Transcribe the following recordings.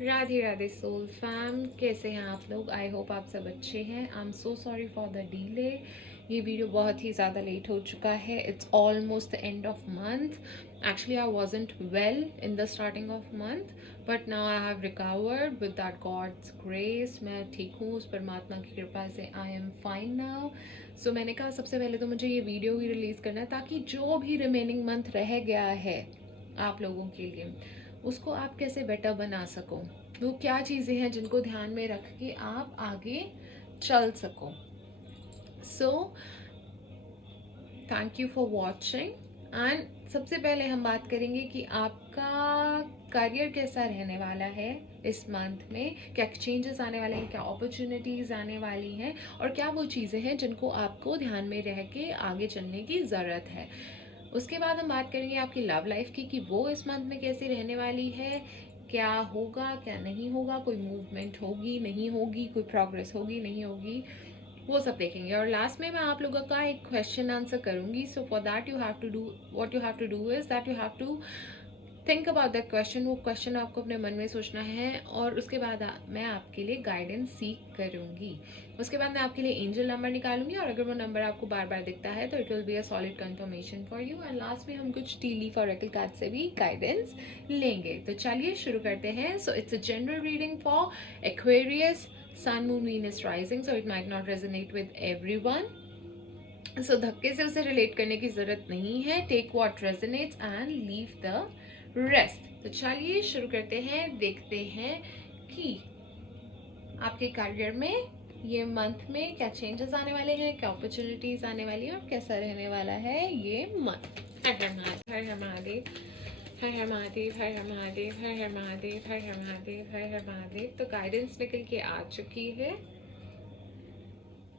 Radhe Radhe soul fam, कैसे हैं आप लोग? आई होप आप सब अच्छे हैं। I am so sorry for the delay. ये वीडियो बहुत ही ज़्यादा लेट हो चुका है। It's almost the end of month. Actually I wasn't well in the starting of month, but now I have recovered with that God's grace. मैं ठीक हूँ उस परमात्मा की कृपा से। I am fine now. So मैंने कहा सबसे पहले तो मुझे ये वीडियो ही रिलीज़ करना है ताकि जो भी रिमेनिंग मंथ रह गया है आप लोगों के लिए, उसको आप कैसे बेटर बना सको। वो क्या चीज़ें हैं जिनको ध्यान में रख के आप आगे चल सको। So thank you for watching. And सबसे पहले हम बात करेंगे कि आपका करियर कैसा रहने वाला है इस मंथ में, क्या चेंजेस आने वाले हैं, क्या अपॉर्चुनिटीज़ आने वाली हैं, और क्या वो चीज़ें हैं जिनको आपको ध्यान में रह के आगे चलने की ज़रूरत है। उसके बाद हम बात करेंगे आपकी लव लाइफ की कि वो इस मंथ में कैसी रहने वाली है, क्या होगा क्या नहीं होगा, कोई मूवमेंट होगी नहीं होगी, कोई प्रोग्रेस होगी नहीं होगी, वो सब देखेंगे। और लास्ट में मैं आप लोगों का एक क्वेश्चन आंसर करूंगी। So for that you have to do, what you have to do is that you have to think about that question. वो क्वेश्चन आपको अपने मन में सोचना है और उसके बाद मैं आपके लिए गाइडेंस सीख करूंगी। उसके बाद मैं आपके लिए एंजल नंबर निकालूंगी और अगर वो नंबर आपको बार बार दिखता है तो it will be a solid confirmation for you. And last में हम कुछ टी लीफ ऑरेकल कार्ड से भी गाइडेंस लेंगे। तो चलिए शुरू करते हैं। So it's a general reading for Aquarius, sun, moon, Venus, rising, so it might not resonate with everyone. So धक्के से उसे रिलेट करने की जरूरत नहीं है। Take what resonates and leave the rest. तो चलिए शुरू करते हैं, देखते हैं कि आपके करियर में ये मंथ में क्या चेंजेस आने वाले हैं, क्या अपॉर्चुनिटीज आने वाली है और कैसा रहने वाला है ये मंथ। हर हर महादेव, हर हर महादेव, हर हर महादेव, हर हर महादेव, हर हर महादेव, हर हर महादेव, हर हर महादेव। तो गाइडेंस निकल के आ चुकी है।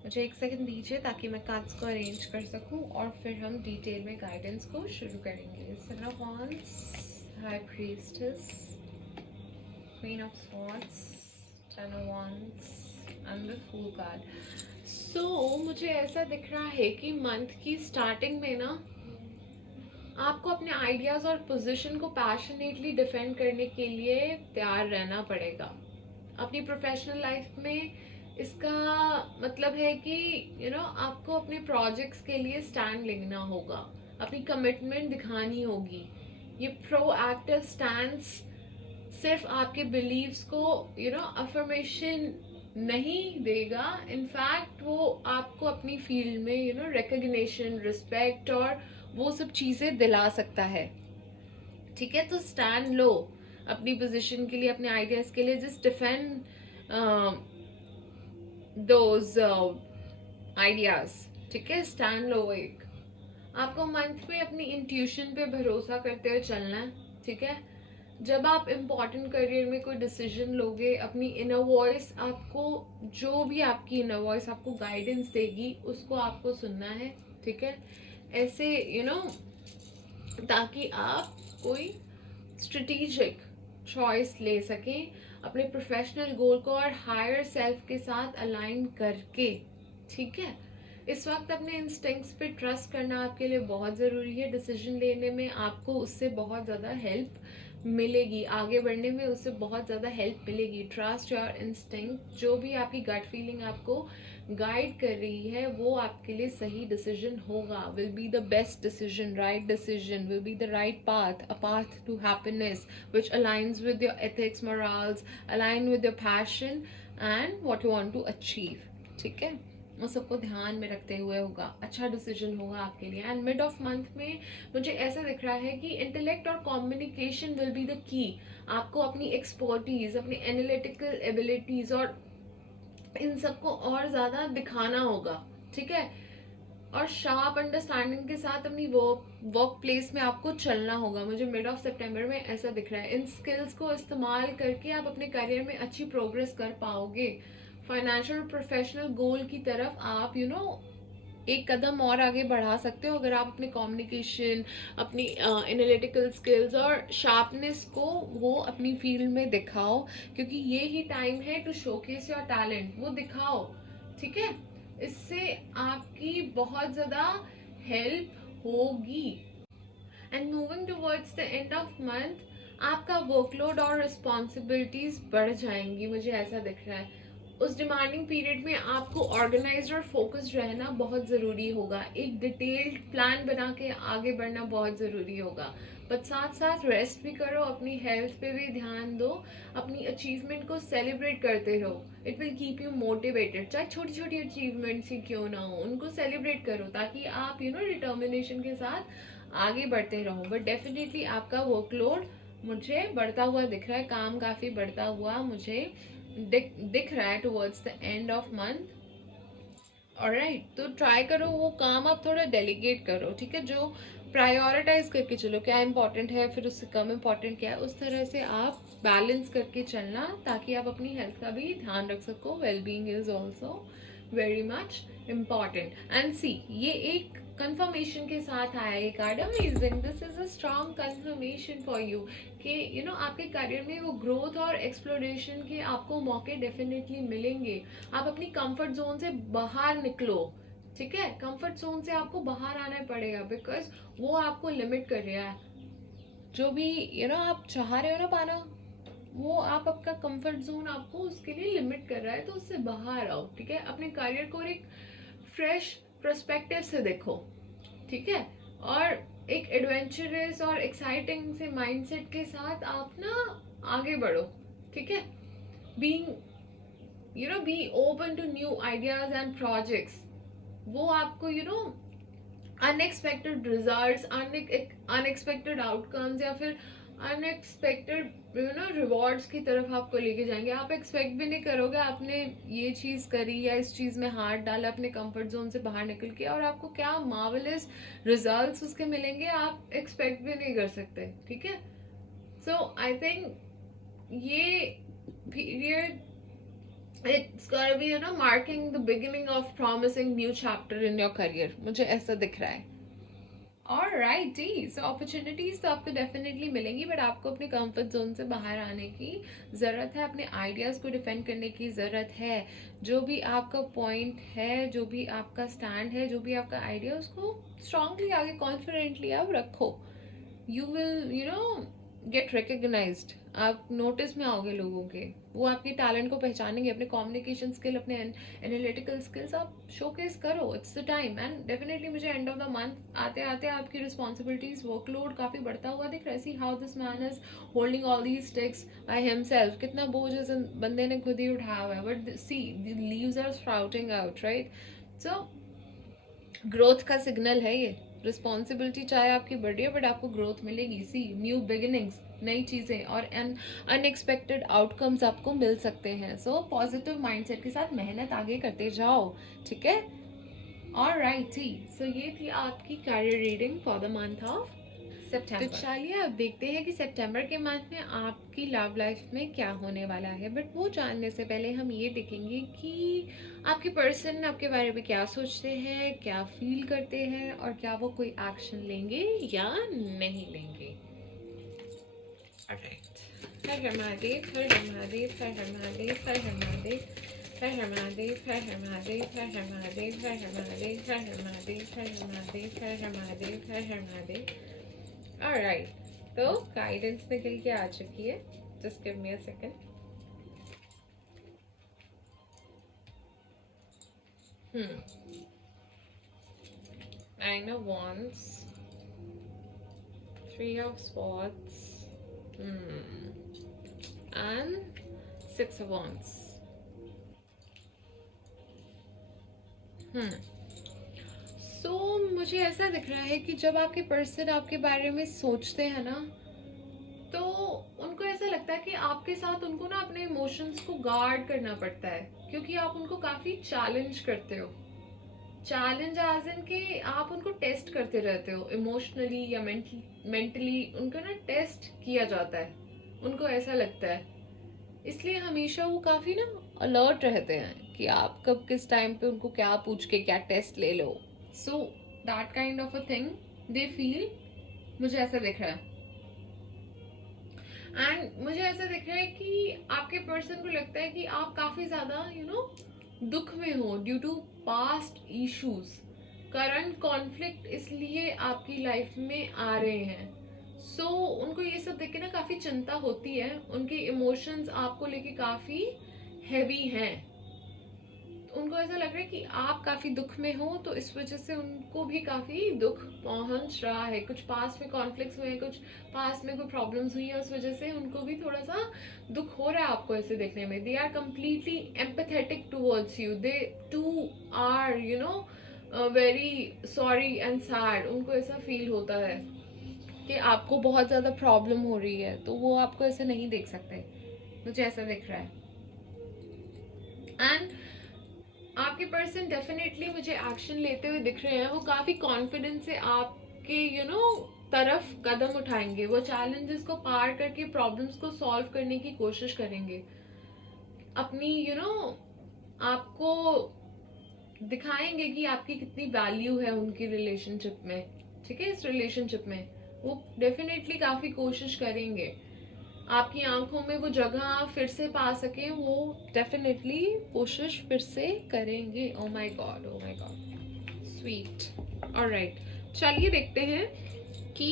मुझे एक सेकंड दीजिए ताकि मैं कार्ड्स को अरेंज कर सकूं और फिर हम डिटेल में गाइडेंस को शुरू करेंगे। Seven of wands, high priestess, queen of swords, ten of wands and the fool card. So मुझे ऐसा दिख रहा है कि मंथ की स्टार्टिंग में ना आपको अपने आइडियाज और पोजीशन को पैशनेटली डिफेंड करने के लिए तैयार रहना पड़ेगा। अपनी प्रोफेशनल लाइफ में इसका मतलब है कि आपको अपने प्रोजेक्ट्स के लिए स्टैंड लेना होगा, अपनी कमिटमेंट दिखानी होगी। ये प्रोएक्टिव स्टैंड सिर्फ आपके बिलीव्स को अफर्मेशन नहीं देगा, इनफैक्ट वो आपको अपनी फील्ड में रिकग्निशन, रिस्पेक्ट और वो सब चीजें दिला सकता है। ठीक है, तो स्टैंड लो अपनी पोजीशन के लिए, अपने आइडियाज के लिए। Just defend those ideas. ठीक है, स्टैंड लो। एक आपको मंथ में अपनी इंट्यूशन पे भरोसा करते हुए चलना है। ठीक है, जब आप इम्पोर्टेंट करियर में कोई डिसीजन लोगे, अपनी इनर वॉइस आपको, जो भी आपकी इनर वॉइस आपको गाइडेंस देगी उसको आपको सुनना है। ठीक है, ऐसे ताकि आप कोई स्ट्रेटेजिक चॉइस ले सकें अपने प्रोफेशनल गोल को और हायर सेल्फ के साथ अलाइन करके। ठीक है, इस वक्त अपने इंस्टिंक्ट्स पे ट्रस्ट करना आपके लिए बहुत ज़रूरी है। डिसीजन लेने में आपको उससे बहुत ज़्यादा हेल्प मिलेगी, आगे बढ़ने में उससे बहुत ज़्यादा हेल्प मिलेगी। ट्रस्ट योर इंस्टिंक्ट, जो भी आपकी गट फीलिंग आपको गाइड कर रही है वो आपके लिए सही डिसीजन होगा। Will be the best decision, right decision, will be the right path, a path to happiness which aligns with your ethics, morals, align with your passion and what you want to achieve. ठीक है, वो सबको ध्यान में रखते हुए होगा, अच्छा डिसीजन होगा आपके लिए। एंड मिड ऑफ मंथ में मुझे ऐसा दिख रहा है कि इंटेलेक्ट और communication will be the key. आपको अपनी एक्सपर्टीज, अपनी एनालिटिकल एबिलिटीज और इन सबको और ज्यादा दिखाना होगा। ठीक है, और शार्प अंडरस्टैंडिंग के साथ अपनी वर्क प्लेस में आपको चलना होगा। मुझे मिड ऑफ सितंबर में ऐसा दिख रहा है। इन स्किल्स को इस्तेमाल करके आप अपने करियर में अच्छी प्रोग्रेस कर पाओगे। फाइनेंशियल प्रोफेशनल गोल की तरफ आप एक कदम और आगे बढ़ा सकते हो अगर आप अपने कम्युनिकेशन, अपनी एनालिटिकल स्किल्स और शार्पनेस को वो अपनी फील्ड में दिखाओ, क्योंकि ये ही टाइम है टू शोकेस योर टैलेंट। वो दिखाओ। ठीक है, इससे आपकी बहुत ज़्यादा हेल्प होगी। And moving towards the end of month, आपका वर्कलोड और रिस्पॉन्सिबिलिटीज बढ़ जाएंगी, मुझे ऐसा दिख रहा है। उस डिमांडिंग पीरियड में आपको ऑर्गेनाइज्ड और फोकस्ड रहना बहुत ज़रूरी होगा, एक डिटेल्ड प्लान बना के आगे बढ़ना बहुत ज़रूरी होगा। बट साथ साथ रेस्ट भी करो, अपनी हेल्थ पे भी ध्यान दो, अपनी अचीवमेंट को सेलिब्रेट करते रहो। It will keep you motivated, चाहे छोटी छोटी अचीवमेंट्स ही क्यों ना हो, उनको सेलिब्रेट करो ताकि आप डिटर्मिनेशन के साथ आगे बढ़ते रहो। बट डेफिनेटली आपका वर्कलोड मुझे बढ़ता हुआ दिख रहा है, काम काफ़ी बढ़ता हुआ मुझे दिख रहा है towards the end of month. Alright, तो ट्राई करो वो काम आप थोड़ा डेलीगेट करो, ठीक है? जो प्रायोरिटाइज करके चलो, क्या इंपॉर्टेंट है फिर उससे कम इंपॉर्टेंट क्या है, उस तरह से आप बैलेंस करके चलना ताकि आप अपनी हेल्थ का भी ध्यान रख सको। Wellbeing is also very much important. And see, ये एक कंफर्मेशन के साथ आया है card, amazing, this is a strong confirmation for you कि आपके करियर में वो ग्रोथ और एक्सप्लोरेशन के आपको मौके डेफिनेटली मिलेंगे। आप अपनी कंफर्ट जोन से बाहर निकलो, ठीक है? कंफर्ट जोन से आपको बाहर आना पड़ेगा बिकॉज वो आपको लिमिट कर रहा है। जो भी आप चाह रहे हो ना पाना, वो आप आपका कंफर्ट जोन आपको उसके लिए लिमिट कर रहा है, तो उससे बाहर आओ, ठीक है? अपने करियर को एक फ्रेश पर्सपेक्टिव से देखो, ठीक है? और एक एडवेंचरस और एक्साइटिंग से माइंडसेट के साथ आप ना आगे बढ़ो, ठीक है? Being be open to new ideas and projects, वो आपको अनएक्सपेक्टेड रिजल्ट्स, अनएक्सपेक्टेड आउटकम्स या फिर अनएक्सपेक्टेड रिवॉर्ड्स की तरफ आपको लेके जाएंगे। आप एक्सपेक्ट भी नहीं करोगे आपने ये चीज़ करी या इस चीज़ में हाथ डाला अपने कंफर्ट जोन से बाहर निकल के, और आपको क्या मार्वलस रिजल्ट्स उसके मिलेंगे, आप एक्सपेक्ट भी नहीं कर सकते, ठीक है? सो आई थिंक ये period, it's gonna be marking the beginning of promising new chapter in your career, मुझे ऐसा दिख रहा है। ऑलराइट जी, सो अपॉर्चुनिटीज तो आपको डेफिनेटली मिलेंगी, बट आपको अपने कंफर्ट जोन से बाहर आने की ज़रूरत है, अपने आइडियाज़ को डिफेंड करने की ज़रूरत है। जो भी आपका पॉइंट है, जो भी आपका स्टैंड है, जो भी आपका आइडिया, उसको स्ट्रांगली आगे कॉन्फिडेंटली आप रखो। यू विल गेट रिकग्नाइज्ड, आप नोटिस में आओगे लोगों के, वो आपके टैलेंट को पहचानेंगे, अपने कम्युनिकेशन स्किल, अपने एनालिटिकल स्किल्स आप शोकेस करो। It's the time. And definitely मुझे एंड ऑफ द मंथ आते आते आपकी रिस्पॉन्सिबिलिटीज, वर्कलोड काफ़ी बढ़ता हुआ दिख रहा है। See how this man is holding all these sticks by himself, कितना बोझ इस बंदे ने खुद ही उठाया हुआ है, but see the leaves are sprouting out, right? So growth का सिग्नल है ये। रिस्पॉन्सिबिलिटी चाहे आपकी बढ़ी है, बट आपको ग्रोथ मिलेगी। सी, न्यू बिगिनिंग्स, नई चीज़ें और अनएक्सपेक्टेड आउटकम्स आपको मिल सकते हैं। सो पॉजिटिव माइंडसेट के साथ मेहनत आगे करते जाओ, ठीक है? ऑलराइट जी, सो ये थी आपकी career reading for the month of September. तो चलिए अब देखते हैं कि सितंबर के मंथ में आपकी लव लाइफ में क्या होने वाला है। बट वो जानने से पहले हम ये देखेंगे कि आपके पर्सन आपके बारे में क्या सोचते हैं, क्या फील करते हैं, और क्या वो कोई एक्शन लेंगे या नहीं लेंगे। हर हर महादेव, हर हर महादेव, हर हर महादेव, हर हर महादेव, हर हर महादेव, हर हर महादेव, हर हर महादेव, हर हर महादेव, हर हर महादेव, हर हर महादेव, हर हर महादेव, हर हर महादेव। ऑलराइट, तो गाइडेंस निकल के आ चुकी है। Just give me a second. Nine of Wands, Three of Swords, and Six of Wands. सो मुझे ऐसा दिख रहा है कि जब आपके पर्सन आपके बारे में सोचते हैं ना, तो उनको ऐसा लगता है कि आपके साथ उनको ना अपने इमोशंस को गार्ड करना पड़ता है, क्योंकि आप उनको काफ़ी चैलेंज करते हो। चैलेंज एज इन कि आप उनको टेस्ट करते रहते हो इमोशनली या मेंटली, उनको ना टेस्ट किया जाता है, उनको ऐसा लगता है। इसलिए हमेशा वो काफ़ी ना अलर्ट रहते हैं कि आप कब किस टाइम पे उनको क्या पूछ के क्या टेस्ट ले लो। So that kind of a thing they feel, मुझे ऐसा दिख रहा है। एंड मुझे ऐसा दिख रहा है कि आपके पर्सन को लगता है कि आप काफ़ी ज़्यादा दुख में हो due to past issues. Current conflict इसलिए आपकी लाइफ में आ रहे हैं। सो उनको ये सब देख के ना काफ़ी चिंता होती है, उनके इमोशंस आपको लेके काफ़ी हैवी हैं। उनको ऐसा लग रहा है कि आप काफ़ी दुख में हो, तो इस वजह से उनको भी काफ़ी दुख पहुंच रहा है। कुछ पास में कॉन्फ्लिक्ट्स हुए हैं, कुछ पास में कोई प्रॉब्लम्स हुई है, उस वजह से उनको भी थोड़ा सा दुख हो रहा है आपको ऐसे देखने में। They are completely empathetic towards you, they too are very sorry and sad. उनको ऐसा फील होता है कि आपको बहुत ज़्यादा प्रॉब्लम हो रही है, तो वो आपको ऐसे नहीं देख सकते। मुझे ऐसा दिख रहा है। एंड आपके पर्सन डेफिनेटली मुझे एक्शन लेते हुए दिख रहे हैं। वो काफ़ी कॉन्फिडेंस से आपके तरफ कदम उठाएंगे। वो चैलेंजेस को पार करके प्रॉब्लम्स को सॉल्व करने की कोशिश करेंगे। अपनी आपको दिखाएंगे कि आपकी कितनी वैल्यू है उनकी रिलेशनशिप में। ठीक है, इस रिलेशनशिप में वो डेफिनेटली काफ़ी कोशिश करेंगे आपकी आंखों में वो जगह फिर से पा सके। वो डेफिनेटली कोशिश फिर से करेंगे। Oh my God, oh my God, sweet. Alright, चलिए देखते हैं कि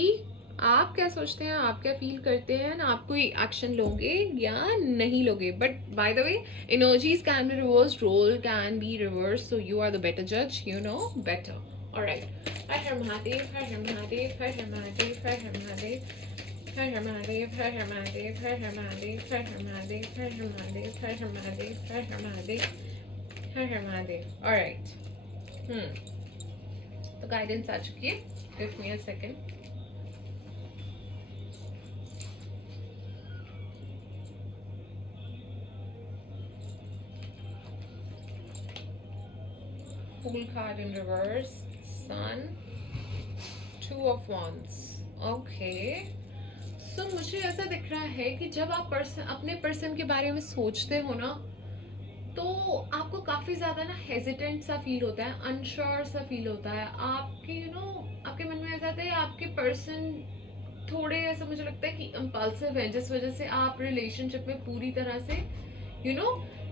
आप क्या सोचते हैं, आप क्या फील करते हैं, आप कोई एक्शन लोगे या नहीं लोगे। But by the way, energies can be reverse, role can be reverse, so you are the better जज, यू नो बेटर। ऑलराइट, हर हर महादेव, हर हर महादेव, हर हर महादेव, हर हर महादेव, हर हर महादेव, हर हर महादेव, हर हर महादेव, हर हर महादेव, हर हर महादेव, हर हर महादेव, हर हर महादेव, हर हर महादेव। ऑलराइट, तो गाइडेंस आ चुकी है। Give me a second. Fool card in reverse, Sun, Two of Wands. Okay. So मुझे ऐसा दिख रहा है कि जब आप अपने पर्सन के बारे में सोचते हो ना, तो आपको काफ़ी ज़्यादा ना हेजिटेंट सा फील होता है, अनश्योर सा फील होता है। आपके आपके मन में ऐसा आता है आपके पर्सन थोड़े, ऐसा मुझे लगता है कि इम्पल्सिव है, जिस वजह से आप रिलेशनशिप में पूरी तरह से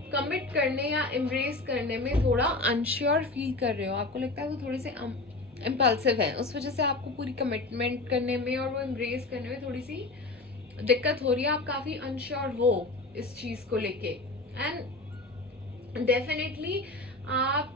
कमिट करने या एम्ब्रेस करने में थोड़ा अनश्योर फील कर रहे हो। आपको लगता है वो थोड़े से इम्पल्सिव है, उस वजह से आपको पूरी कमिटमेंट करने में और वो एम्ब्रेस करने में थोड़ी सी दिक्कत हो रही है। आप काफ़ी अनश्योर हो इस चीज़ को लेके। एंड डेफिनेटली आप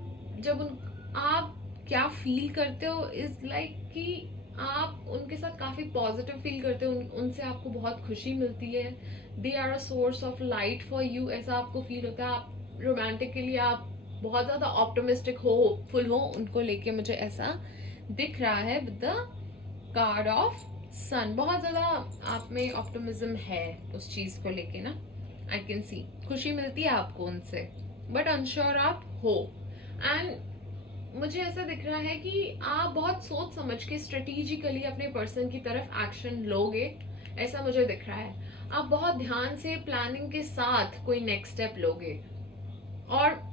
क्या फील करते हो इज लाइक कि आप उनके साथ काफ़ी पॉजिटिव फील करते हो, उनसे आपको बहुत खुशी मिलती है। They are a source of light for you, ऐसा आपको फील होता है। आप रोमांटिकली आप बहुत ज़्यादा ऑप्टिमिस्टिक हो, होपफुल हो उनको लेके, मुझे ऐसा दिख रहा है विद द कार्ड ऑफ सन। बहुत ज़्यादा आप में ऑप्टिमिज्म है उस चीज़ को लेके ना, आई कैन सी। खुशी मिलती है आपको उनसे, बट अनश्योर आप हो। एंड मुझे ऐसा दिख रहा है कि आप बहुत सोच समझ के स्ट्रेटेजिकली अपने पर्सन की तरफ एक्शन लोगे, ऐसा मुझे दिख रहा है। आप बहुत ध्यान से प्लानिंग के साथ कोई नेक्स्ट स्टेप लोगे, और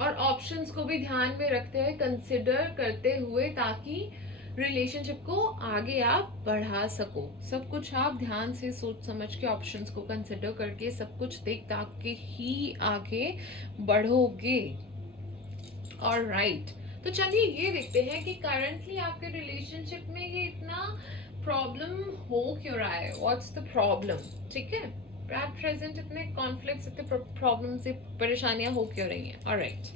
ऑप्शंस को भी ध्यान में रखते हुए, कंसिडर करते हुए, ताकि रिलेशनशिप को आगे आप बढ़ा सको। सब कुछ आप ध्यान से सोच समझ के, ऑप्शंस को कंसिडर करके, सब कुछ देख दाख के ही आगे बढ़ोगे। ऑलराइट, तो चलिए ये देखते हैं कि करंटली आपके रिलेशनशिप में ये इतना प्रॉब्लम हो क्यों रहा है। What's the problem? ठीक है, एट प्रेजेंट इतने कॉन्फ्लिक्ट्स, इतने प्रॉब्लम से परेशानियां हो क्यों रही हैं। ऑलराइट,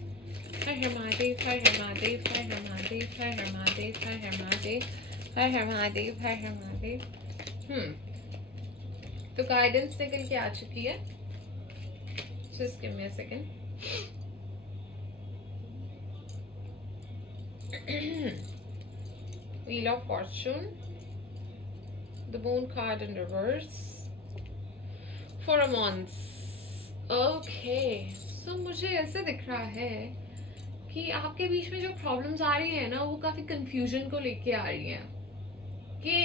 हर हर महादेव, हर हर महादेव, हर हर महादेव, हर हर महादेव, हर हर महादेव, हर हर महादेव, हर हर महादेव। तो गाइडेंस निकल के आ चुकी है। Just give me a second. Wheel of Fortune, the Moon card in reverse, for a month. Okay, so मुझे ऐसे दिख रहा है कि आपके बीच में जो प्रॉब्लम्स आ रही है ना, वो काफ़ी कंफ्यूजन को लेके आ रही हैं कि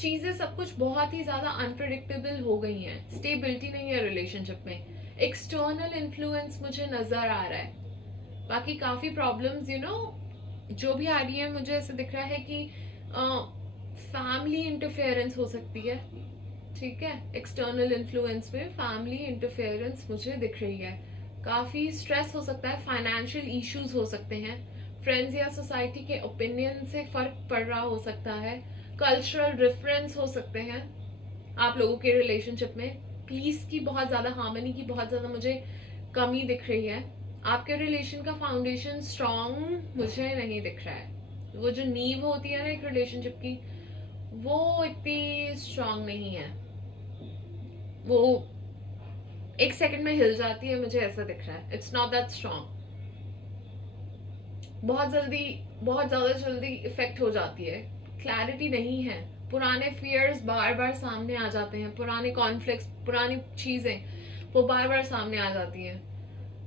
चीज़ें सब कुछ बहुत ही ज़्यादा अनप्रिडिक्टेबल हो गई हैं। स्टेबिलिटी नहीं है रिलेशनशिप में। एक्सटर्नल इन्फ्लुएंस मुझे नज़र आ रहा है। बाकी काफ़ी प्रॉब्लम्स जो भी आ रही है, मुझे ऐसे दिख रहा है कि फैमिली इंटरफेरेंस हो सकती है। ठीक है, एक्सटर्नल इन्फ्लुएंस में फैमिली इंटरफेरेंस मुझे दिख रही है। काफ़ी स्ट्रेस हो सकता है, फाइनेंशियल इश्यूज हो सकते हैं, फ्रेंड्स या सोसाइटी के ओपिनियन से फ़र्क पड़ रहा हो सकता है, कल्चरल डिफरेंस हो सकते हैं आप लोगों के रिलेशनशिप में, पीस की बहुत ज़्यादा, हार्मनी की बहुत ज़्यादा मुझे कमी दिख रही है। आपके रिलेशन का फाउंडेशन स्ट्रॉन्ग मुझे नहीं दिख रहा है। वो जो नींव होती है ना एक रिलेशनशिप की, वो इतनी स्ट्रॉन्ग नहीं है, वो एक सेकंड में हिल जाती है, मुझे ऐसा दिख रहा है। इट्स नॉट दैट स्ट्रॉन्ग, बहुत जल्दी, बहुत ज़्यादा जल्दी इफेक्ट हो जाती है, क्लैरिटी नहीं है, पुराने फियर्स बार बार सामने आ जाते हैं, पुराने कॉन्फ्लिक्ट्स, पुरानी चीज़ें वो बार बार सामने आ जाती हैं।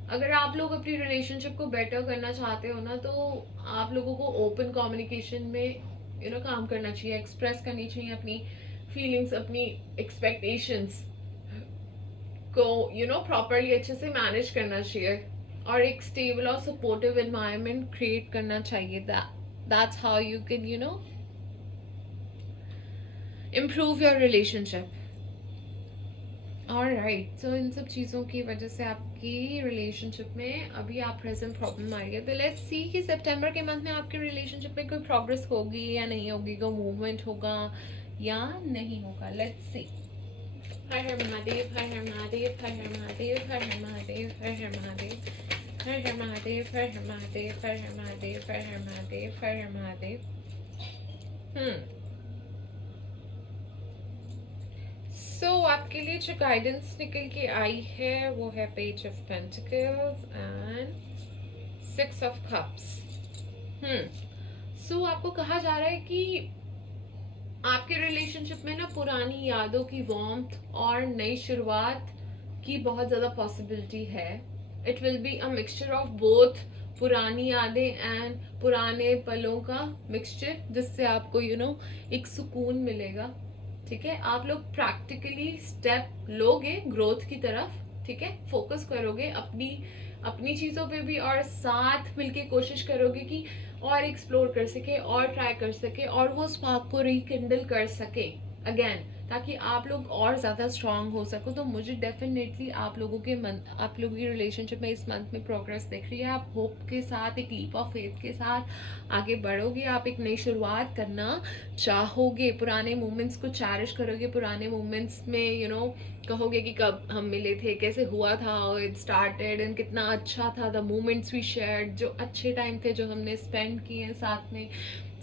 अगर आप लोग अपनी रिलेशनशिप को बेटर करना चाहते हो ना, तो आप लोगों को ओपन कम्युनिकेशन में काम करना चाहिए, एक्सप्रेस करनी चाहिए अपनी फीलिंग्स, अपनी एक्सपेक्टेशंस को प्रॉपरली अच्छे से मैनेज करना चाहिए, और एक स्टेबल और सपोर्टिव एनवायरनमेंट क्रिएट करना चाहिए। That's how you can improve your relationship. Alright, so इन सब चीज़ों की वजह से आपकी रिलेशनशिप में अभी आप प्रेजेंट प्रॉब्लम आ रही है। तो लेट्स सी कि सितंबर के मंथ में आपके रिलेशनशिप में कोई प्रोग्रेस होगी या नहीं होगी, कोई मूवमेंट होगा या नहीं होगा। Let's see. हर हर महादेव, हर हर महादेव, हर हर महादेव, हर हर महादेव, हर हर महादेव, हर हर महादेव, हर हर महादेव, हर हर महादेव, हर हर महादेव, हर हर महादेव। सो आपके लिए जो गाइडेंस निकल के आई है वो है page of pentacles and 6 of cups. So आपको कहा जा रहा है कि आपके रिलेशनशिप में ना पुरानी यादों की वार्मथ और नई शुरुआत की बहुत ज़्यादा पॉसिबिलिटी है। It will be a mixture of both, पुरानी यादें एंड पुराने पलों का मिक्सचर, जिससे आपको एक सुकून मिलेगा। ठीक है, आप लोग प्रैक्टिकली स्टेप लोगे ग्रोथ की तरफ। ठीक है, फोकस करोगे अपनी चीज़ों पे भी, और साथ मिलके कोशिश करोगे कि और एक्सप्लोर कर सके और ट्राई कर सके और वो स्पार्क को रिकिंडल कर सके अगेन, ताकि आप लोग और ज़्यादा स्ट्रांग हो सको। तो मुझे डेफिनेटली आप लोगों की रिलेशनशिप में इस मंथ में प्रोग्रेस दिख रही है। आप होप के साथ, एक लीप ऑफ फेथ के साथ आगे बढ़ोगे, आप एक नई शुरुआत करना चाहोगे, पुराने मोमेंट्स को चैरिश करोगे, पुराने मोमेंट्स में कहोगे कि कब हम मिले थे, कैसे हुआ था, इट स्टार्टेड एंड कितना अच्छा था, द मोमेंट्स वी शेयर्ड, जो अच्छे टाइम थे जो हमने स्पेंड किए हैं साथ में,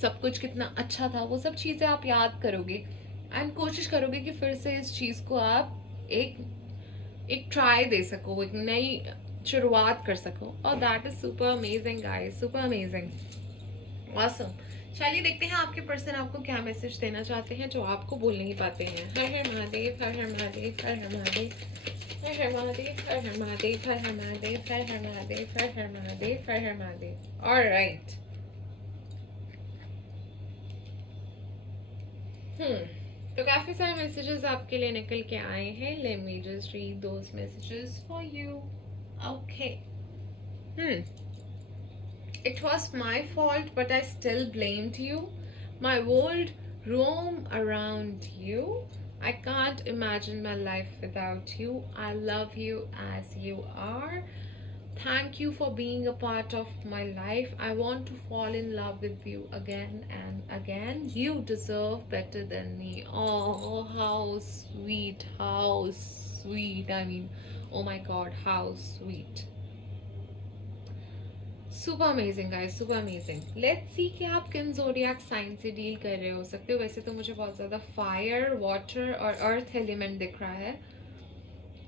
सब कुछ कितना अच्छा था, वो सब चीज़ें आप याद करोगे एंड कोशिश करोगे कि फिर से इस चीज़ को आप एक ट्राई दे सको, एक नई शुरुआत कर सको। और that is super amazing guys, super amazing, awesome. चलिए देखते हैं आपके पर्सन आपको क्या मैसेज देना चाहते हैं जो आपको बोल नहीं पाते हैं। हर हर महादेव, हर हर महादेव, हर हर महादेव, हर हर महादेव, हर हर महादेव, हर हर महादेव, हर हर महादेव, हर हर महादेव, हर हर महादेव। ऑलराइट, तो काफी सारे मैसेजेस आपके लिए निकल के आए हैं। Let me just read those messages for you. Okay, It was my fault, but I still blamed you. My world roamed around you. I can't imagine my life without you. I love you as you are. Thank you for being a part of my life. I want to fall in love with you again and again. You deserve better than me. Oh, how sweet, how sweet. I mean, oh my God, how sweet. Super amazing guys, super amazing. Let's see कि आप किन zodiac sign से deal कर रहे हो सकते हो। वैसे तो मुझे बहुत ज़्यादा फायर, वाटर और अर्थ एलिमेंट दिख रहा है।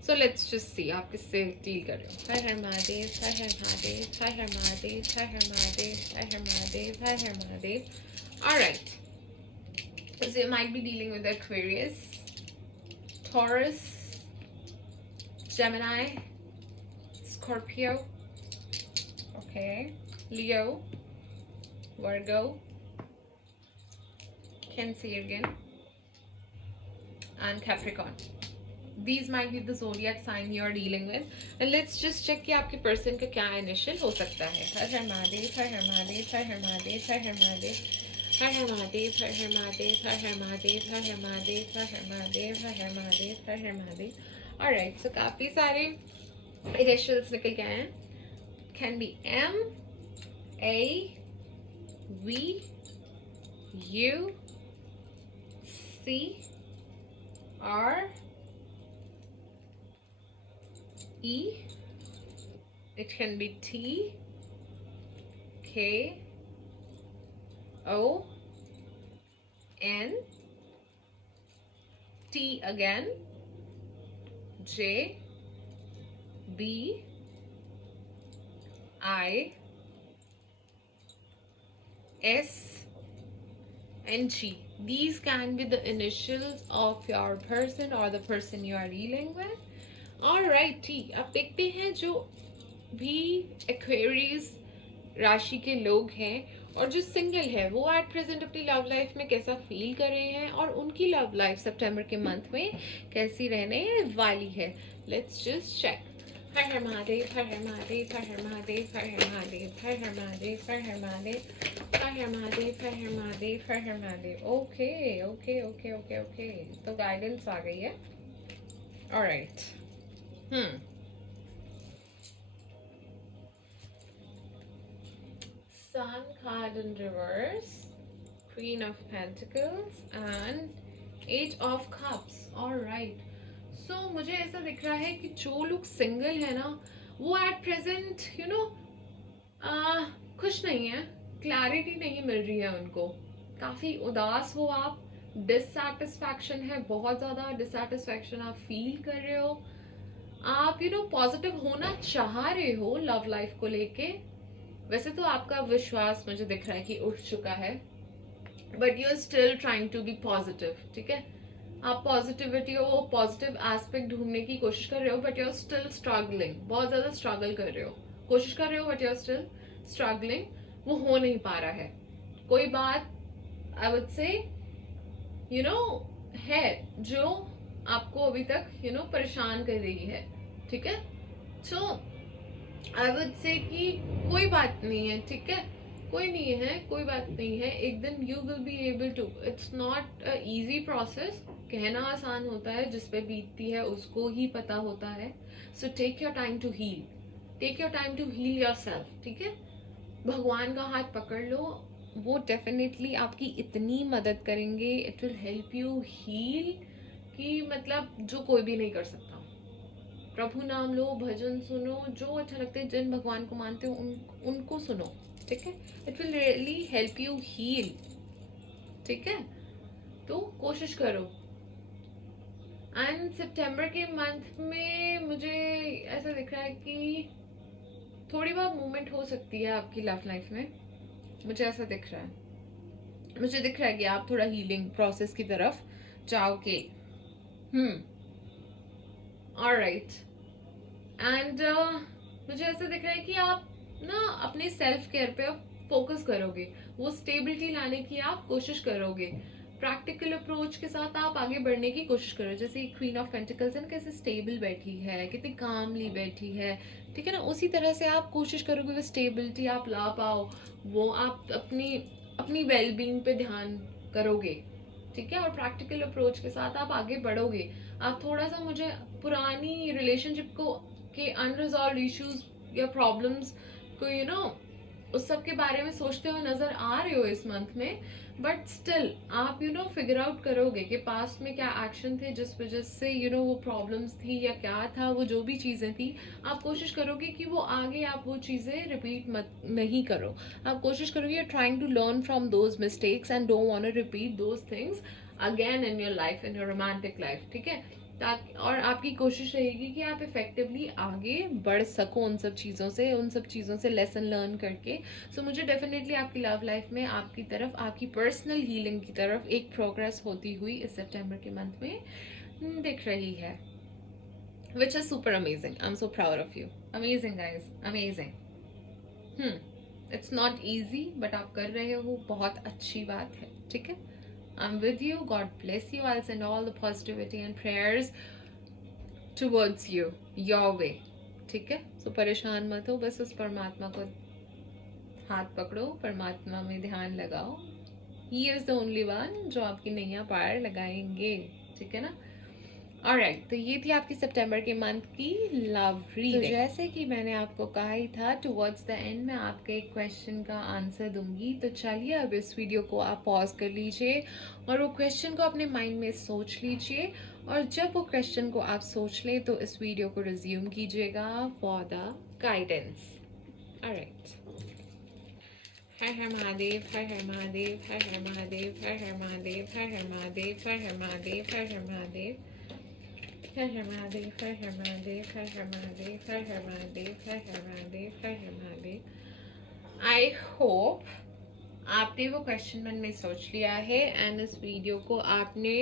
सो लेट्स जस्ट सी आप किससे डील कर रहे हो। हर हर महादेव, हर हर महादेव, हर हर महादेव, हर हर महादेव, हर हर महादेव, हर हर Mahadev. Alright, so you might be dealing with Aquarius, Taurus, Gemini, Scorpio, okay, Leo, Virgo, Cancerian, and Capricorn. These might be the zodiac sign you are dealing with. And let's just check कि आपके person का क्या initial हो सकता है। हर हर महादेव, हर हर महादेव, हर हर महादेव, हर हर महादेव, हर हर महादेव, हर हर महादेव, हर हर महादेव, हर हर महादेव, हर हर महादेव, हर हर महादेव, हर हर Mahadev. Alright, so काफी सारे initials निकल के आए हैं। Can be M, A, V, U, CRE. It can be TKON, T again, JBISNG. These can be the initials of your person or the person you are dealing with. Alright, ठीक, अब देखते हैं जो भी एक्वेरियस राशि के लोग हैं और जो सिंगल है वो एट प्रेजेंट अपनी लव लाइफ में कैसा फील कर रहे हैं और उनकी लव लाइफ सितंबर के मंथ में कैसी रहने वाली है. Let's just check. Har her Mahadev, her her Mahadev, her her Mahadev, her her Mahadev, her her Mahadev, her her Mahadev, her her Mahadev, her her Mahadev, her her Mahadev. Okay okay okay okay okay, तो गाइडेंस आ गई है. Alright. Sun card in reverse, Queen of Pentacles and Eight of Cups. Alright. So मुझे ऐसा दिख रहा है कि जो लोग सिंगल है ना वो एट प्रेजेंट खुश नहीं है, क्लैरिटी नहीं मिल रही है उनको. काफी उदास हो आप, डिससैटिस्फैक्शन है, बहुत ज्यादा डिससैटिस्फैक्शन आप फील कर रहे हो. आप पॉजिटिव होना चाह रहे हो लव लाइफ को लेके. वैसे तो आपका विश्वास मुझे दिख रहा है कि उठ चुका है, but you are still trying to be positive. ठीक है, आप पॉजिटिविटी हो, पॉजिटिव एस्पेक्ट ढूंढने की कोशिश कर रहे हो, but you are still struggling. बहुत ज्यादा स्ट्रगल कर रहे हो, कोशिश कर रहे हो, but you are still struggling. वो हो नहीं पा रहा है. कोई बात आई वुड से है जो आपको अभी तक परेशान कर रही है. ठीक है, सो आई वुड से कि कोई बात नहीं है. ठीक है, कोई नहीं है, कोई बात नहीं है. एक दिन you will be able to. It's not a easy process. कहना आसान होता है, जिस पे बीतती है उसको ही पता होता है. So take your time to heal, take your time to heal yourself. ठीक है, भगवान का हाथ पकड़ लो, वो डेफिनेटली आपकी इतनी मदद करेंगे. It will help you heal कि मतलब जो कोई भी नहीं कर सकता. प्रभु नाम लो, भजन सुनो, जो अच्छा लगता है, जिन भगवान को मानते हो उनको सुनो. ठीक है, it will really help you heal. ठीक है, तो कोशिश करो. एंड सितंबर के मंथ में मुझे ऐसा दिख रहा है कि थोड़ी बहुत मूवमेंट हो सकती है आपकी लव लाइफ में. मुझे ऐसा दिख रहा है, मुझे दिख रहा है कि आप थोड़ा हीलिंग प्रोसेस की तरफ जाओगे. ऑलराइट. एंड मुझे ऐसा दिख रहा है कि आप ना अपने सेल्फ केयर पे फोकस करोगे, वो स्टेबिलिटी लाने की आप कोशिश करोगे. प्रैक्टिकल अप्रोच के साथ आप आगे बढ़ने की कोशिश करो. जैसे क्वीन ऑफ पेंटिकल्स है, कैसे स्टेबल बैठी है, कितनी कामली बैठी है. ठीक है ना, उसी तरह से आप कोशिश करोगे वो स्टेबिलिटी आप ला पाओ. वो आप अपनी वेलबींग पे ध्यान करोगे. ठीक है, और प्रैक्टिकल अप्रोच के साथ आप आगे बढ़ोगे. आप थोड़ा सा मुझे पुरानी रिलेशनशिप को के अनरिजॉल्व इश्यूज या प्रॉब्लम्स को उस सब के बारे में सोचते हुए नजर आ रहे हो इस मंथ में. बट स्टिल आप फिगर आउट करोगे कि पास्ट में क्या एक्शन थे जिस वजह से वो प्रॉब्लम्स थी या क्या था, वो जो भी चीजें थी. आप कोशिश करोगे कि वो आगे आप वो चीजें रिपीट नहीं करो. आप कोशिश करोगे trying to learn from those mistakes and don't want to repeat those things again in your life, in your romantic life. ठीक है, ताकि और आपकी कोशिश रहेगी कि आप इफेक्टिवली आगे बढ़ सको उन सब चीज़ों से लेसन लर्न करके. सो मुझे डेफिनेटली आपकी लव लाइफ में आपकी तरफ, आपकी पर्सनल हीलिंग की तरफ एक प्रोग्रेस होती हुई इस सितंबर के मंथ में दिख रही है, which is super amazing. I am so proud of you. Amazing guys, amazing. It's not easy, but आप कर रहे हो, बहुत अच्छी बात है. ठीक है, I'm with you. God bless you. I'll send all the positivity and prayers towards you, your way. ठीक है, सो परेशान मत हो, बस उस परमात्मा को हाथ पकड़ो, परमात्मा में ध्यान लगाओ. He is the only one जो आपकी नैया पार लगाएंगे. ठीक है ना, ऑलराइट, तो ये थी आपकी सितंबर के मंथ की लव रीडिंग। तो जैसे कि मैंने आपको कहा ही था, टुवर्ड्स द एंड मैं आपके एक क्वेश्चन का आंसर दूंगी। तो चलिए अब इस वीडियो को आप पॉज कर लीजिए और वो क्वेश्चन को अपने माइंड में सोच लीजिए, और जब वो क्वेश्चन को आप सोच लें तो इस वीडियो को रिज्यूम कीजिएगा फॉर द गाइडेंस। ऑलराइट। हर हर महादेव, हर हर महादेव, हर हर महादेव, हर हर महादेव, हर हर महादेव, हर हर महादेव, हर हर महादेव, हर हर महादेव, हर हर महादेव, हर हर महादेव, हर हर महादेव, हर हर महादेव, हर हर महादेव। आई होप आपने वो क्वेश्चन मन में सोच लिया है एंड इस वीडियो को आपने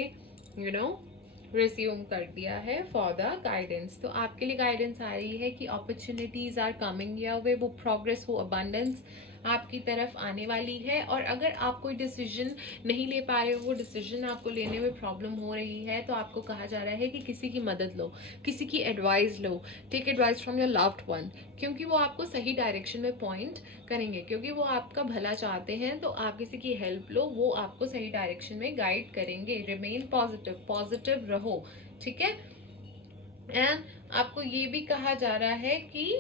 रिज्यूम कर दिया है फॉर द गाइडेंस। तो आपके लिए गाइडेंस आ रही है कि opportunities are coming your way, वो प्रोग्रेस, वो अबंडेंस आपकी तरफ आने वाली है। और अगर आप कोई डिसीजन नहीं ले पा रहे हो, वो डिसीजन आपको लेने में प्रॉब्लम हो रही है, तो आपको कहा जा रहा है कि किसी की मदद लो, किसी की एडवाइस लो, take advice from your loved one, क्योंकि वो आपको सही डायरेक्शन में पॉइंट करेंगे, क्योंकि वो आपका भला चाहते हैं। तो आप किसी की हेल्प लो, वो आपको सही डायरेक्शन में गाइड करेंगे। रिमेन पॉजिटिव, पॉजिटिव रहो, ठीक है। एंड आपको ये भी कहा जा रहा है कि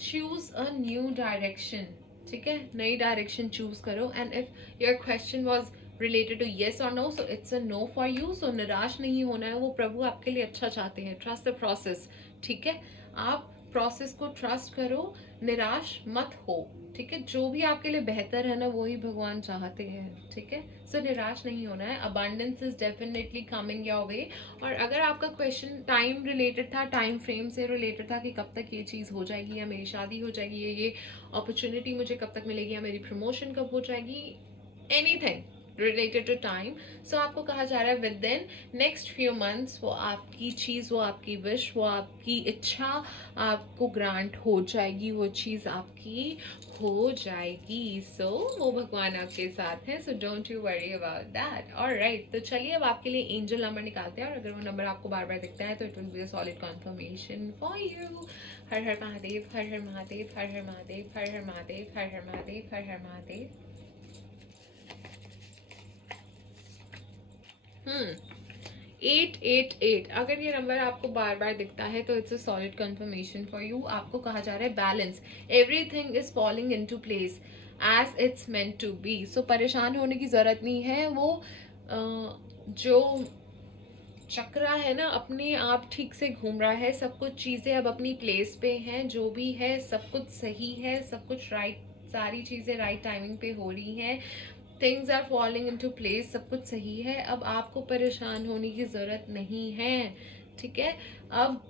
चूज अ न्यू डायरेक्शन, ठीक है, नई डायरेक्शन चूज करो। And if your question was related to yes और no, so it's a no for you. So निराश नहीं होना है, वो प्रभु आपके लिए अच्छा चाहते हैं। ट्रस्ट द प्रोसेस, ठीक है। आप प्रोसेस को ट्रस्ट करो, निराश मत हो, ठीक है। जो भी आपके लिए बेहतर है ना, वही भगवान चाहते हैं, ठीक है। सो निराश नहीं होना है। Abundance is definitely coming your वे। और अगर आपका क्वेश्चन टाइम रिलेटेड था, टाइम फ्रेम से रिलेटेड था कि कब तक ये चीज़ हो जाएगी, या मेरी शादी हो जाएगी, ये अपॉर्चुनिटी मुझे कब तक मिलेगी, या मेरी प्रमोशन कब हो जाएगी, एनीथिंग रिलेटेड टू टाइम, सो आपको कहा जा रहा है with in next few months वो आपकी चीज़, वो आपकी विश, वो आपकी इच्छा आपको ग्रांट हो जाएगी, वो चीज़ आपकी हो जाएगी। सो वो भगवान आपके साथ हैं, so don't you worry about that. Alright, तो चलिए अब आपके लिए एंजल नंबर निकालते हैं, और अगर वो नंबर आपको बार बार दिखता है तो it will be a solid confirmation for you. हर हर महादेव, हर हर महादेव, हर हर महादेव, हर हर महादेव, हर हर महादेव, हर हर महादेव। 888, अगर ये नंबर आपको बार बार दिखता है तो it's a solid confirmation for you. आपको कहा जा रहा है balance, everything is falling into place as it's meant to be. So परेशान होने की जरूरत नहीं है। वो जो चक्रा है ना, अपने आप ठीक से घूम रहा है, सब कुछ चीज़ें अब अपनी प्लेस पे हैं, जो भी है सब कुछ सही है, सब कुछ राइट, सारी चीज़ें राइट टाइमिंग पे हो रही हैं। Things are falling into place, सब कुछ सही है। अब आपको परेशान होने की ज़रूरत नहीं है, ठीक है। अब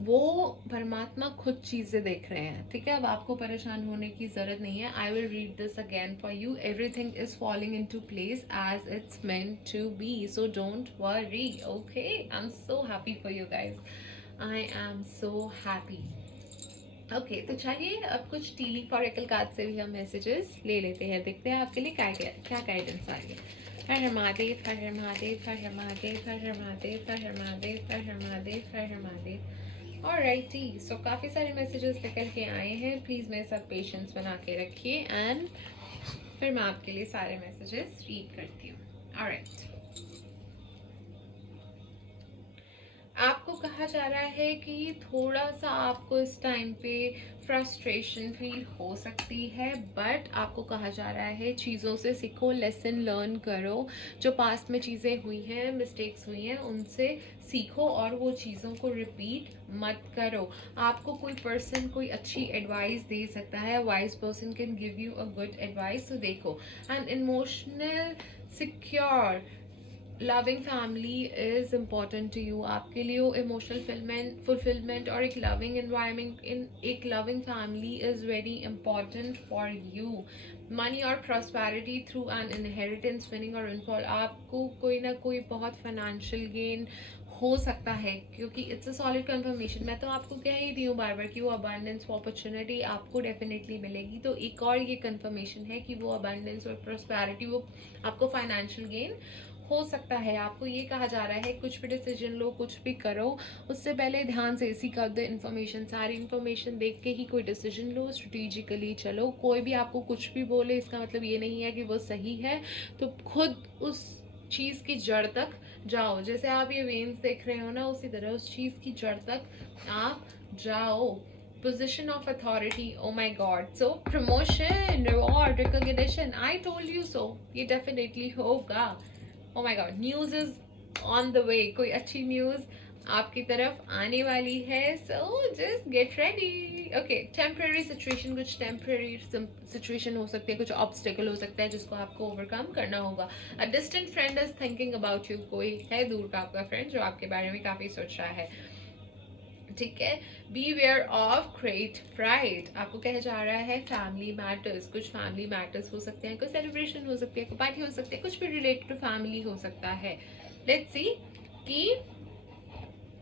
वो परमात्मा खुद चीज़ें देख रहे हैं, ठीक है। अब आपको परेशान होने की ज़रूरत नहीं है। I will read this again for you. Everything is falling into place as it's meant to be, so don't worry, okay. I am so happy for you guys, I am so happy. Okay, तो चलिए अब कुछ Tilly फॉरेकल card से भी हम messages ले लेते हैं, देखते हैं आपके लिए क्या क्या गाइडेंस आ रही है। हर हर महादेव, हर हर महादेव, हर हर महादेव, हर हर महादेव, हर हर महादेव, हर हर महादेव, हर हर महादेव। ऑलराइटी, सो काफ़ी सारे मैसेजेस निकल के आए हैं। प्लीज़ मेरे साथ पेशेंस बना के रखिए एंड फिर मैं आपके लिए सारे मैसेजेस रीड करती हूँ। ऑलराइट, आपको कहा जा रहा है कि थोड़ा सा आपको इस टाइम पे फ्रस्ट्रेशन फील हो सकती है, बट आपको कहा जा रहा है चीज़ों से सीखो, लेसन लर्न करो। जो पास्ट में चीज़ें हुई हैं, मिस्टेक्स हुई हैं, उनसे सीखो और वो चीज़ों को रिपीट मत करो। आपको कोई पर्सन कोई अच्छी एडवाइस दे सकता है, wise person can give you a good advice. तो देखो, and emotional secure loving family is important to you. आपके लिए वो इमोशनल फुलफिलमेंट और एक लविंग एनवायरमेंट इन एक loving family is very important for you. Money और prosperity through an inheritance, winning और इनफॉल, आपको कोई ना कोई बहुत फाइनेंशियल गेन हो सकता है, क्योंकि इट्स अ सॉलिड कंफर्मेशन। मैं तो आपको कह ही रही हूँ बार बार कि वो अबंडेंस अपॉर्चुनिटी आपको डेफिनेटली मिलेगी। तो एक और ये कंफर्मेशन है कि वो अबंडेंस और प्रॉस्पेरिटी, वो आपको फाइनेंशियल गेन हो सकता है। आपको ये कहा जा रहा है कुछ भी डिसीजन लो, कुछ भी करो, उससे पहले ध्यान से सीख आउट द इन्फॉर्मेशन। सारी इन्फॉर्मेशन देख के ही कोई डिसीजन लो, स्ट्रेटेजिकली चलो। कोई भी आपको कुछ भी बोले, इसका मतलब ये नहीं है कि वो सही है। तो खुद उस चीज़ की जड़ तक जाओ। जैसे आप ये वेन्स देख रहे हो ना, उसी तरह उस चीज की जड़ तक आप जाओ। Position of authority, oh my God, so promotion, reward, recognition, I told you so, ये डेफिनेटली होगा। Oh my God, news is on the way, कोई अच्छी न्यूज आपकी तरफ आने वाली है, so just get ready. Okay, temporary situation, कुछ टेम्पररी सिचुएशन हो सकती है, कुछ ऑब्स्टिकल हो सकता है जिसको आपको ओवरकम करना होगा। A distant friend is thinking about you, कोई है दूर का आपका फ्रेंड जो आपके बारे में काफी सोच रहा है, ठीक है। Beware of great pride, आपको कहा जा रहा है फैमिली मैटर्स, कुछ फैमिली मैटर्स हो सकते हैं, कोई सेलिब्रेशन हो सकती है, कोई पार्टी हो सकती है, कुछ भी रिलेटेड टू फैमिली हो सकता है। लेट्स सी कि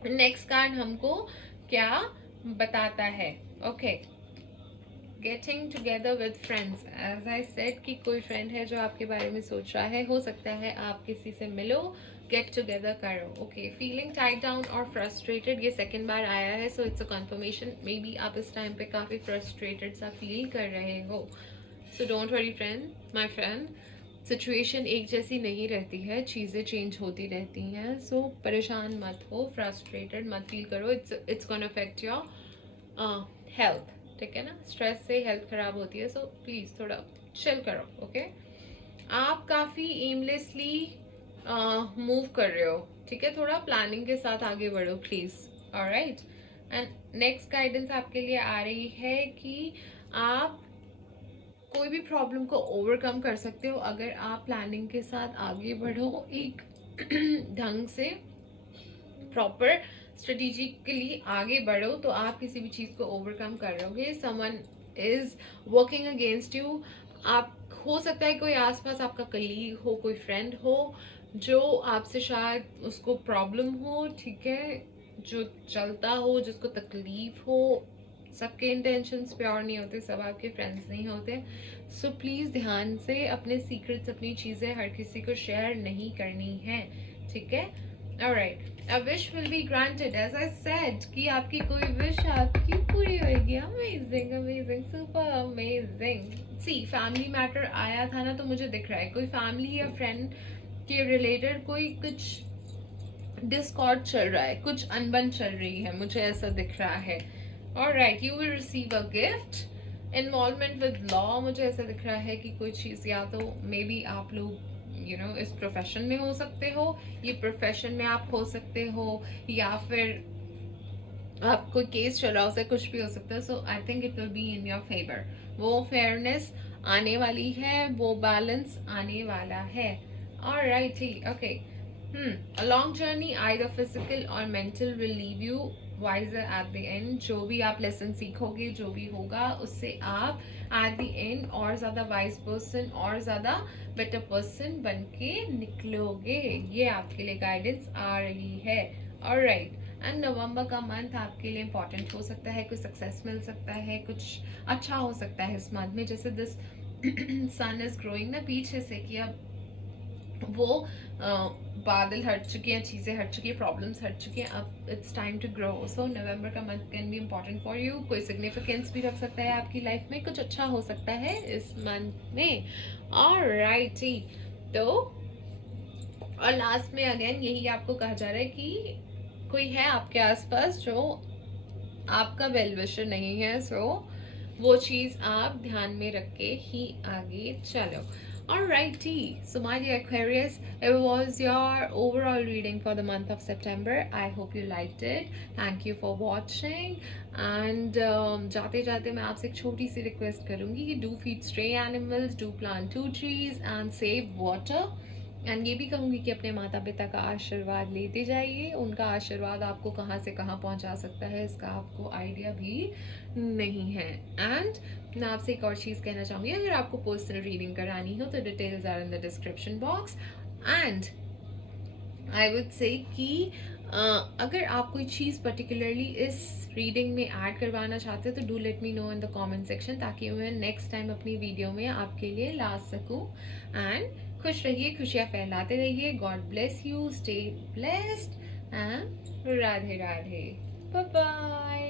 नेक्स्ट कार्ड हमको क्या बताता है। Okay, getting together with friends, as I said कि कोई फ्रेंड है जो आपके बारे में सोच रहा है, हो सकता है आप किसी से मिलो, गेट टुगेदर करो। ओके, फीलिंग टाइड डाउन और फ्रस्ट्रेटेड, ये सेकेंड बार आया है, सो it's a confirmation, may be आप इस टाइम पे काफ़ी फ्रस्ट्रेटेड सा फील कर रहे हो। सो don't worry friend, my friend, situation एक जैसी नहीं रहती है, चीज़ें चेंज होती रहती हैं, सो परेशान मत हो, फ्रस्ट्रेटेड मत फील करो, it's gonna affect your health, ठीक है ना। स्ट्रेस से हेल्थ खराब होती है, सो प्लीज़ थोड़ा चिल करो। ओके, आप काफ़ी एमलेसली मूव कर रहे हो, ठीक है, थोड़ा प्लानिंग के साथ आगे बढ़ो please. Alright, and next guidance आपके लिए आ रही है कि आप कोई भी प्रॉब्लम को ओवरकम कर सकते हो अगर आप प्लानिंग के साथ आगे बढ़ो, एक ढंग से प्रॉपर स्ट्रेटेजिकली आगे बढ़ो, तो आप किसी भी चीज़ को ओवरकम कर लोगे। Someone is working against you, आप हो सकता है कोई आसपास आपका कलीग हो, कोई फ्रेंड हो जो आपसे शायद उसको प्रॉब्लम हो, ठीक है, जो चलता हो, जिसको तकलीफ हो। सबके इंटेंशंस प्योर नहीं होते, सब आपके फ्रेंड्स नहीं होते, सो प्लीज़ ध्यान से अपने सीक्रेट्स, अपनी चीज़ें हर किसी को शेयर नहीं करनी है, ठीक है। Alright, a wish will be granted, as I said कि आपकी कोई विश आपकी पूरी होगी। Amazing amazing, super amazing. See, family matter आया था ना, तो मुझे दिख रहा है कोई फैमिली या फ्रेंड के रिलेटेड कोई कुछ डिस्कॉर्ड चल रहा है, कुछ अनबन चल रही है, मुझे ऐसा दिख रहा है। Alright, you will receive a gift, involvement with law, मुझे ऐसा दिख रहा है कि कोई चीज़, या तो मे बी आप लोग इस प्रोफेशन में हो सकते हो, ये प्रोफेशन में आप हो सकते हो, या फिर आप कोई केस चल रहा हो, कुछ भी हो सकता है, so I think it will be in your favour. वो फेयरनेस आने वाली है, वो बैलेंस आने वाला है। Alright, okay, a long journey either physical or mental will leave you wiser at the end, जो भी आप लेसन सीखोगे, जो भी होगा, उससे आप at the end और ज़्यादा वाइज पर्सन और ज़्यादा बेटर पर्सन बन के निकलोगे, ये आपके लिए गाइडेंस आ रही है। ऑलराइट, एंड नवंबर का मंथ आपके लिए इंपॉर्टेंट हो सकता है, कुछ सक्सेस मिल सकता है, कुछ अच्छा हो सकता है इस मंथ में, जैसे दिस सन इज ग्रोइंग ना पीछे से, कि अब वो बादल हट चुके हैं, चीज़ें हट चुकी हैं, प्रॉब्लम्स हट चुकी हैं, अब इट्स टाइम टू ग्रो। सो नवंबर का month can be important for you, कोई सिग्निफिकेंस भी रख सकता है आपकी लाइफ में, कुछ अच्छा हो सकता है इस मंथ में। ऑलराइटी, तो और लास्ट में अगेन यही आपको कहा जा रहा है कि कोई है आपके आसपास जो आपका वेल विशर नहीं है, सो वो चीज़ आप ध्यान में रख के ही आगे चलो। Alrighty, so my dear Aquarius, it was your overall reading for the month of September. I hope you liked it. Thank you for watching. And जाते जाते मैं आपसे एक छोटी सी रिक्वेस्ट करूँगी कि do feed stray animals, do plant 2 trees and save water. And ये भी कहूँगी कि अपने माता पिता का आशीर्वाद लेते जाइए, उनका आशीर्वाद आपको कहाँ से कहाँ पहुँचा सकता है इसका आपको आइडिया भी नहीं है। एंड मैं आपसे एक और चीज़ कहना चाहूँगी, अगर आपको पर्सनल रीडिंग करानी हो तो details are in the description box. And I would say कि अगर आप कोई चीज़ पर्टिकुलरली इस रीडिंग में ऐड करवाना चाहते हो तो do let me know in the comment section, ताकि मैं नेक्स्ट टाइम अपनी वीडियो में आपके लिए ला सकूं। एंड खुश रहिए, खुशियाँ फैलाते रहिए, God bless you, stay blessed and Radhe Radhe, bye bye.